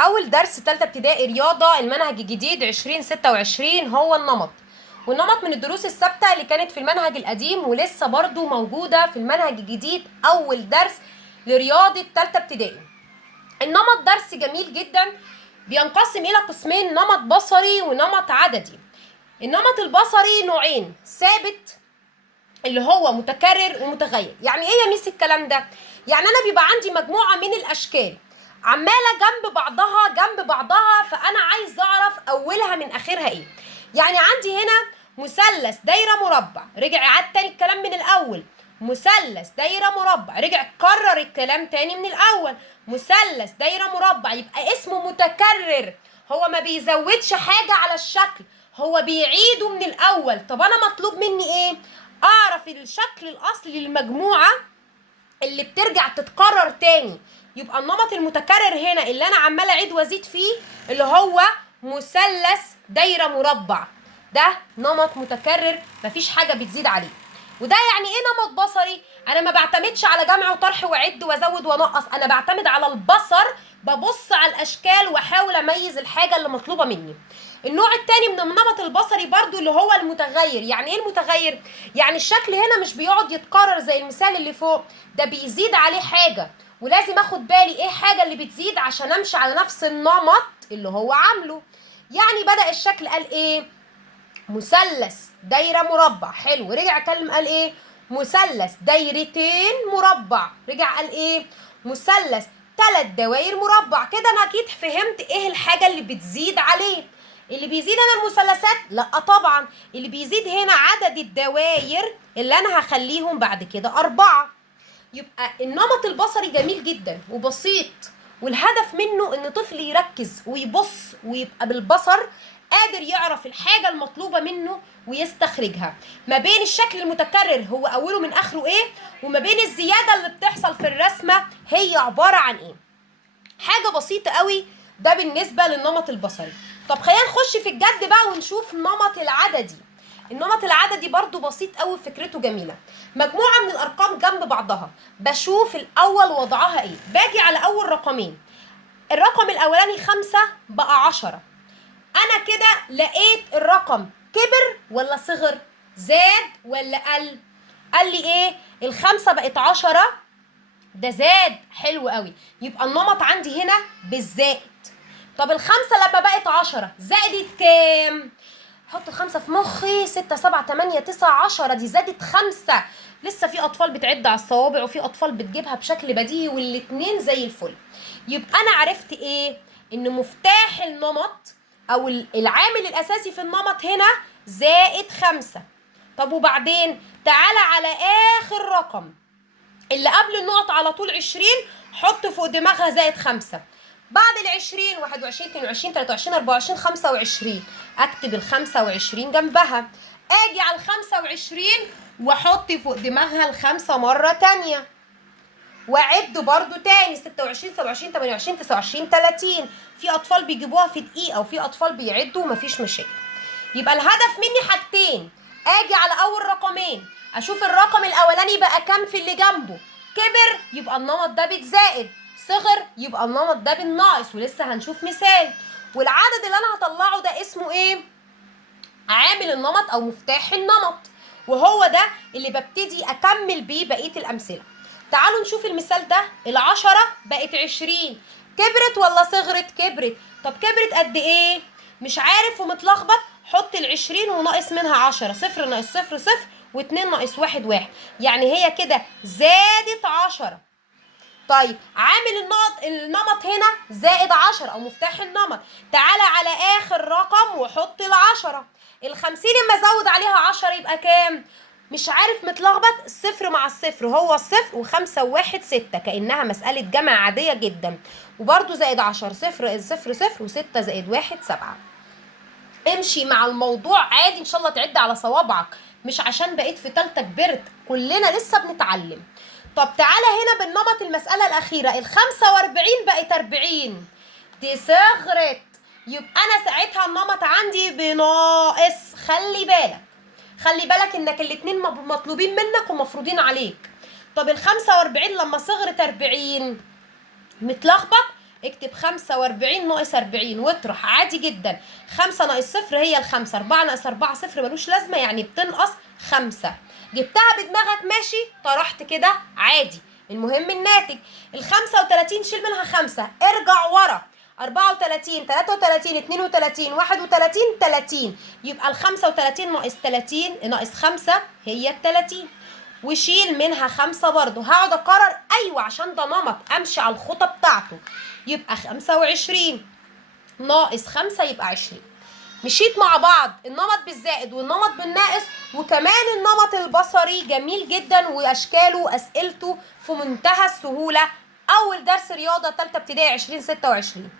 اول درس تالتة ابتدائي رياضة المنهج الجديد 2026 هو النمط. والنمط من الدروس الثابتة اللي كانت في المنهج القديم ولسه برضو موجودة في المنهج الجديد. اول درس لرياضة تالتة ابتدائي. النمط درس جميل جدا، بينقسم الى قسمين: نمط بصري ونمط عددي. النمط البصري نوعين: ثابت اللي هو متكرر ومتغير. يعني ايه يا ميس الكلام ده؟ يعني انا بيبقى عندي مجموعة من الاشكال عمالة جنب بعضها فانا عايز اعرف اولها من اخرها ايه. يعني عندي هنا مثلث دايرة مربع، رجع عاد تاني الكلام من الاول. مثلث دايرة مربع، رجع كرر الكلام تاني من الاول. مثلث دايرة مربع يبقى اسمه متكرر، هو ما بيزودش حاجة على الشكل، هو بيعيده من الاول. طب انا مطلوب مني ايه؟ اعرف الشكل الاصلي للمجموعة اللي بترجع تتكرر تاني. يبقى النمط المتكرر هنا اللي انا عماله اعيد وازيد فيه اللي هو مثلث دايره مربع، ده نمط متكرر مفيش حاجه بتزيد عليه. وده يعني ايه نمط بصري؟ انا ما بعتمدش على جمع وطرح وعد وازود وانقص، انا بعتمد على البصر، ببص على الاشكال واحاول اميز الحاجه اللي مطلوبه مني. النوع التاني من النمط البصري برضو اللي هو المتغير. يعني ايه المتغير؟ يعني الشكل هنا مش بيقعد يتكرر زي المثال اللي فوق، ده بيزيد عليه حاجة، ولازم اخد بالي ايه حاجة اللي بتزيد عشان امشي على نفس النمط اللي هو عامله. يعني بدأ الشكل قال ايه؟ مثلث دايرة مربع. حلو، رجع اتكلم قال ايه؟ مثلث دايرتين مربع. رجع قال ايه؟ مثلث 3 دوائر مربع. كده انا اكيد فهمت ايه الحاجة اللي بتزيد عليه. اللي بيزيد هنا المثلثات؟ لا طبعا، اللي بيزيد هنا عدد الدوائر اللي انا هخليهم بعد كده 4. يبقى النمط البصري جميل جدا وبسيط، والهدف منه ان طفل يركز ويبص ويبقى بالبصر قادر يعرف الحاجة المطلوبة منه ويستخرجها ما بين الشكل المتكرر هو اوله من اخره ايه، وما بين الزيادة اللي بتحصل في الرسمة هي عبارة عن ايه. حاجة بسيطة قوي. ده بالنسبة للنمط البصري. طب خلينا نخش في الجد بقى ونشوف النمط العددي. النمط العددي برضو بسيط قوي، فكرته جميلة. مجموعة من الأرقام جنب بعضها، بشوف الأول وضعها إيه. باجي على أول رقمين، الرقم الأولاني 5 بقى 10. أنا كده لقيت الرقم كبر ولا صغر؟ زاد ولا قل؟ قال لي إيه؟ الخمسة بقت 10، ده زاد. حلو قوي، يبقى النمط عندي هنا بالزائد. طب الخمسة لما بقت 10 زادت كام؟ حط 5 في مخي، 6 7 8 9 10، دي زادت 5. لسه في اطفال بتعد على الصوابع وفي اطفال بتجيبها بشكل بديهي والاتنين زي الفل. يبقى انا عرفت ايه؟ ان مفتاح النمط او العامل الاساسي في النمط هنا زائد 5. طب وبعدين تعالى على اخر رقم اللي قبل النقط على طول 20، حط فوق دماغها زائد 5. بعد ال20 21 22 23 24 25، اكتب ال25 جنبها. اجي على ال25 واحط فوق دماغها ال5 مرة تانية، واعد برضو تاني 26 27 28 29 30. في اطفال بيجيبوها في دقيقة وفي اطفال بيعدوا ومفيش مشاكل. يبقى الهدف مني حاجتين: اجي على اول رقمين اشوف الرقم الاولاني بقى كام في اللي جنبه، كبر يبقى النمط ده بالزائد، صغر يبقى النمط ده بالناقص، ولسه هنشوف مثال. والعدد اللي انا هطلعه ده اسمه ايه؟ عامل النمط او مفتاح النمط، وهو ده اللي ببتدي اكمل بيه بقية الامثلة. تعالوا نشوف المثال ده. 10 بقت 20، كبرت ولا صغرت؟ كبرت. طب كبرت قد ايه؟ مش عارف ومتلخبط؟ حط 20 وناقص منها 10، 0 ناقص 0 0، و2 ناقص 1 1، يعني هي كده زادت 10. طيب عامل النمط هنا زائد 10 او مفتاح النمط. تعالى على اخر رقم وحط ال10. ال50 اما ازود عليها 10 يبقى كام؟ مش عارف متلخبط؟ الصفر مع الصفر هو الصفر، وخمسة وواحد 6، كأنها مسألة جمع عادية جدا. وبرده زائد 10، صفر صفر صفر، و6 زائد 1 7. امشي مع الموضوع عادي، ان شاء الله تعد على صوابعك، مش عشان بقيت في تالتة كبرت، كلنا لسه بنتعلم. طب تعالى هنا بالنمط المسألة الأخيرة، 45 بقت 40، دي صغرت، يبقى أنا ساعتها النمط عندي بناقص. خلي بالك إنك الاتنين مطلوبين منك ومفروضين عليك. طب 45 لما صغرت 40 متلخبط؟ اكتب 45 ناقص 40 واطرح عادي جدا. 5 ناقص صفر هي ال5، 4 ناقص 4 صفر ملوش لازمة، يعني بتنقص 5. جبتها بدماغك ماشي، طرحت كده عادي، المهم الناتج. ال35 شيل منها 5، ارجع ورا، 34 33 32 31 30، يبقى ال35 ناقص 30 ناقص 5 هي ال30، وشيل منها 5 برضو. هقعد اكرر، ايوه عشان ده نمط امشي على الخطى بتاعته. يبقى 25 ناقص 5 يبقى 20. مشيت مع بعض النمط بالزائد والنمط بالناقص، وكمان النمط البصري جميل جدا، واشكاله واسئلته في منتهى السهوله. اول درس رياضه ثالثه ابتدائي 2026.